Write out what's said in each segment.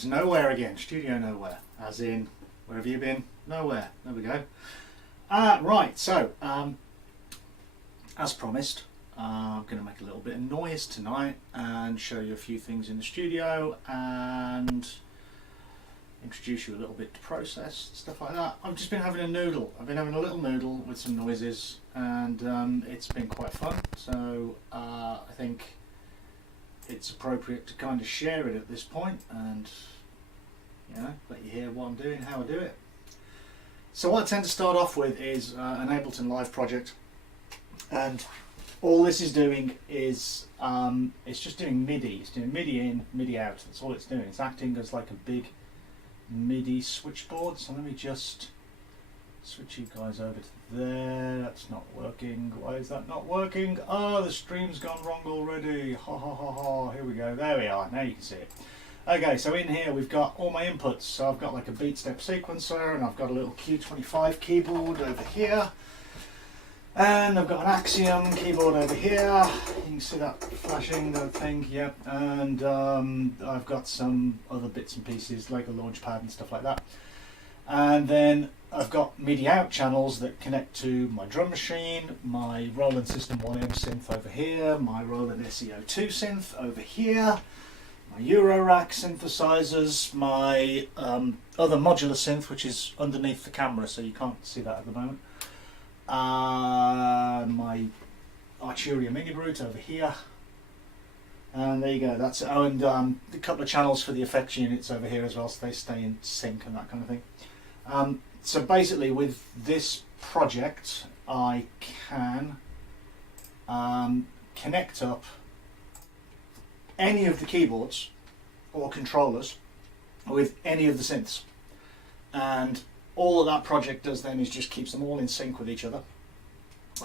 to Nowhere again, Studio Nowhere, as in, where have you been? Nowhere. There we go. Right, so, as promised, I'm going to make a little bit of noise tonight and show you a few things in the studio and introduce you a little bit to process, stuff like that. I've just been having a noodle. I've been having a little noodle with some noises, and it's been quite fun, so I think it's appropriate to kind of share it at this point and, you know, let you hear what I'm doing, how I do it. So what I tend to start off with is an Ableton Live project, and all this is doing is it's just doing MIDI. It's doing MIDI in, MIDI out. That's all it's doing. It's acting as like a big MIDI switchboard. So let me just switch you guys over to there. That's not working. Why is that not working? Oh, the stream's gone wrong already. Ha ha ha ha. Here we go. There we are. Now you can see it. Okay, so in here we've got all my inputs. So I've got like a beat step sequencer, and I've got a little Q25 keyboard over here. And I've got an Axiom keyboard over here. You can see that flashing, the thing, yeah. And I've got some other bits and pieces like a launch pad and stuff like that. And then I've got MIDI out channels that connect to my drum machine, my Roland System 1M synth over here, my Roland SEO2 synth over here, my Eurorack synthesizers, my other modular synth, which is underneath the camera, so you can't see that at the moment. My Arturia Mini Brute over here, and there you go. That's it. Oh, and a couple of channels for the effects units over here as well, so they stay in sync and that kind of thing. So basically, with this project, I can connect up any of the keyboards or controllers with any of the synths, and all that project does then is just keeps them all in sync with each other,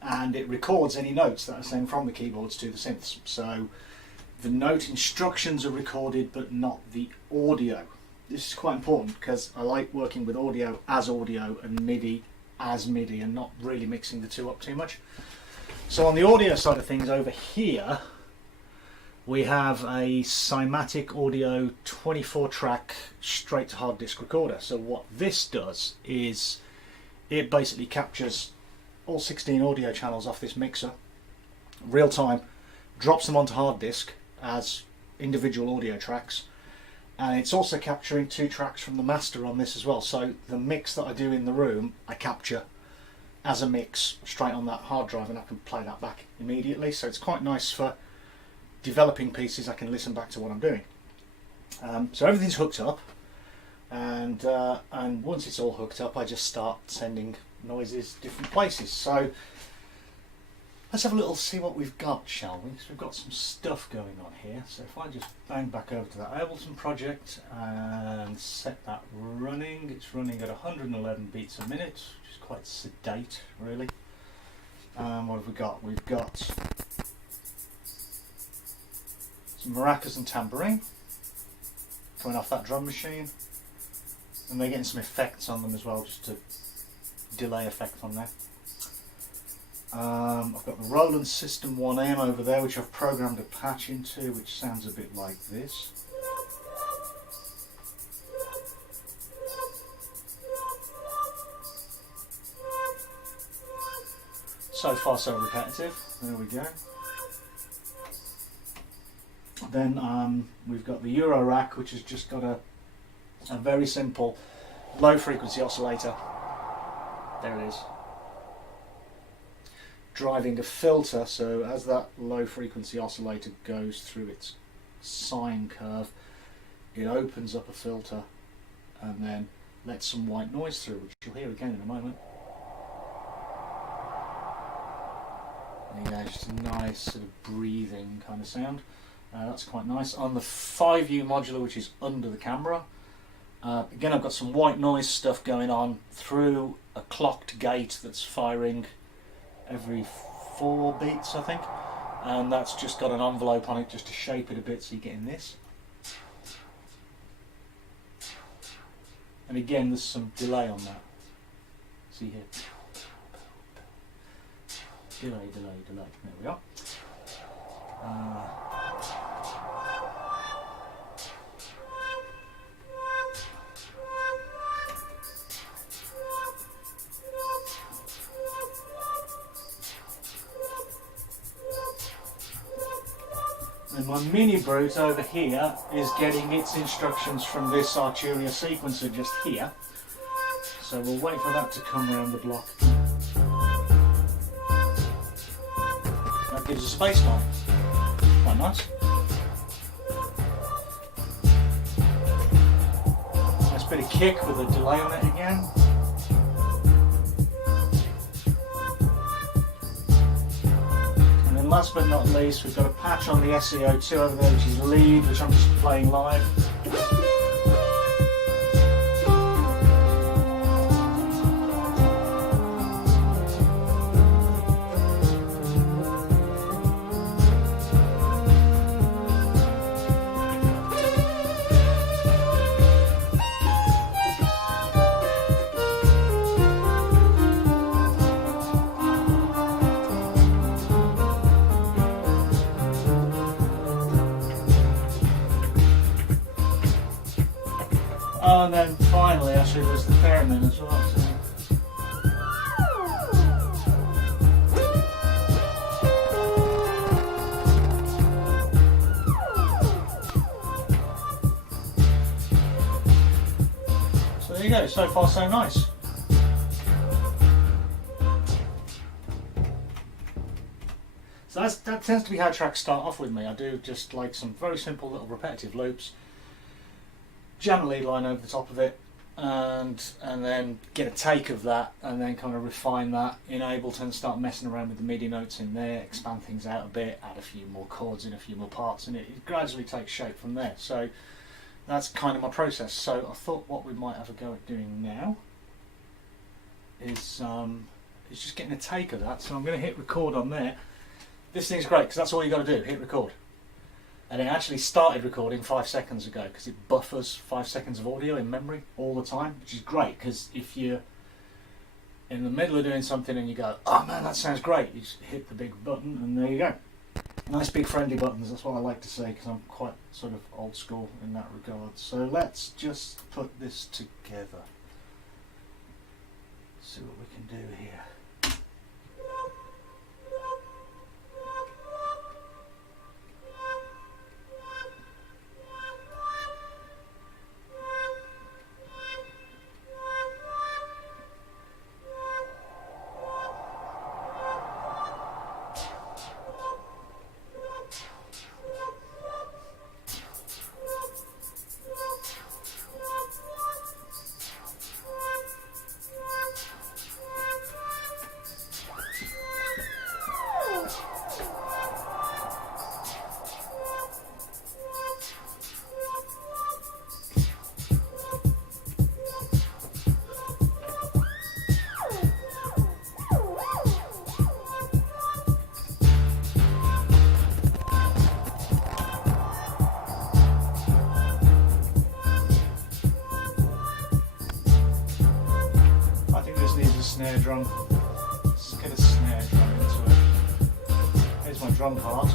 and it records any notes that are sent from the keyboards to the synths. So the note instructions are recorded but not the audio. This is quite important because I like working with audio and MIDI as MIDI and not really mixing the two up too much. So on the audio side of things over here we have a Cymatic Audio 24-track straight to hard disk recorder. So what this does is it basically captures all 16 audio channels off this mixer, real time, drops them onto hard disk as individual audio tracks, and it's also capturing 2 tracks from the master on this as well. So the mix that I do in the room, I capture as a mix straight on that hard drive, and I can play that back immediately. So it's quite nice for developing pieces. I can listen back to what I'm doing. So everything's hooked up, and once it's all hooked up, I just start sending noises different places. So let's have a little see what we've got, shall we? So we've got some stuff going on here. So if I just bang back over to that Ableton project and set that running, it's running at 111 beats a minute, which is quite sedate, really. What have we got? We've got some maracas and tambourine coming off that drum machine, and they're getting some effects on them as well, just to delay effect on there. I've got the Roland System 1M over there, which I've programmed a patch into, which sounds a bit like this. So far so repetitive. There we go. Then we've got the Eurorack, which has just got a very simple low frequency oscillator. There it is. Driving a filter, so as that low frequency oscillator goes through its sine curve, it opens up a filter and then lets some white noise through, which you'll hear again in a moment. There you go, just a nice sort of breathing kind of sound. That's quite nice. On the 5U modular, which is under the camera, again I've got some white noise stuff going on through a clocked gate that's firing every 4 beats, I think, and that's just got an envelope on it just to shape it a bit so you're getting this. And again there's some delay on that. See here. Delay. There we are. my mini brute over here is getting its instructions from this Arturia sequencer just here. So we'll wait for that to come around the block. That gives us a baseline. Quite nice. Nice bit of kick with a delay on it again. Last but not least, we've got a patch on the SEO2 over there, which is lead, which I'm just playing live. Oh, and then finally, actually, there's the theremin as well. So there you go. So far, so nice. So that tends to be how tracks start off with me. I do just like some very simple little repetitive loops. Jam a lead line over the top of it, and then get a take of that, and then kind of refine that in Ableton, start messing around with the MIDI notes in there, expand things out a bit, add a few more chords in, a few more parts, and it gradually takes shape from there. So that's kind of my process. So I thought what we might have a go at doing now is just getting a take of that. So I'm going to hit record on there. This thing's great because that's all you got to do, hit record. And it actually started recording 5 seconds ago because it buffers 5 seconds of audio in memory all the time, which is great because if you're in the middle of doing something and you go, oh man, that sounds great, you just hit the big button and there you go. Nice big friendly buttons, that's what I like to say because I'm quite sort of old school in that regard. So let's just put this together. See what we can do here. Snare drum. Let's get a snare drum into it. Here's my drum part.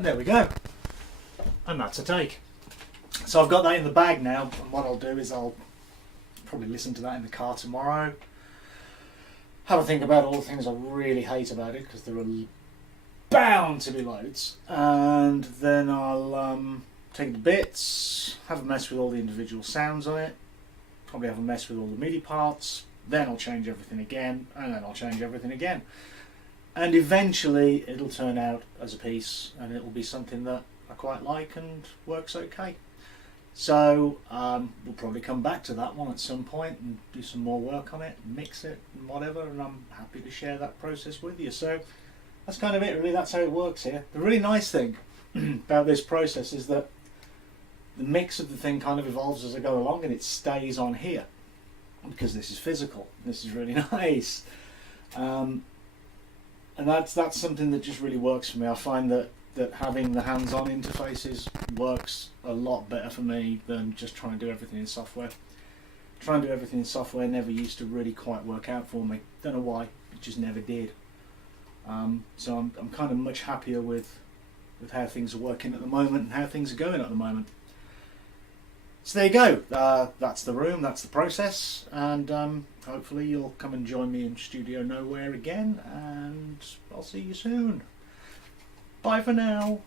And there we go. And that's a take. So I've got that in the bag now, and what I'll do is I'll probably listen to that in the car tomorrow. Have a think about all the things I really hate about it, because there are bound to be loads. And then I'll take the bits, have a mess with all the individual sounds on it, probably have a mess with all the MIDI parts, then I'll change everything again, and then I'll change everything again. And eventually it'll turn out as a piece, and it'll be something that I quite like and works okay. So we'll probably come back to that one at some point and do some more work on it, mix it and whatever, and I'm happy to share that process with you. So that's kind of it really, that's how it works here. The really nice thing about this process is that the mix of the thing kind of evolves as I go along, and it stays on here because this is physical. This is really nice. And that's something that just really works for me. I find that having the hands-on interfaces works a lot better for me than just trying to do everything in software. Trying to do everything in software never used to really quite work out for me. Don't know why, it just never did. So I'm kind of much happier with how things are working at the moment and how things are going at the moment. So there you go, that's the room, that's the process, and hopefully you'll come and join me in Studio Nowhere again, and I'll see you soon. Bye for now.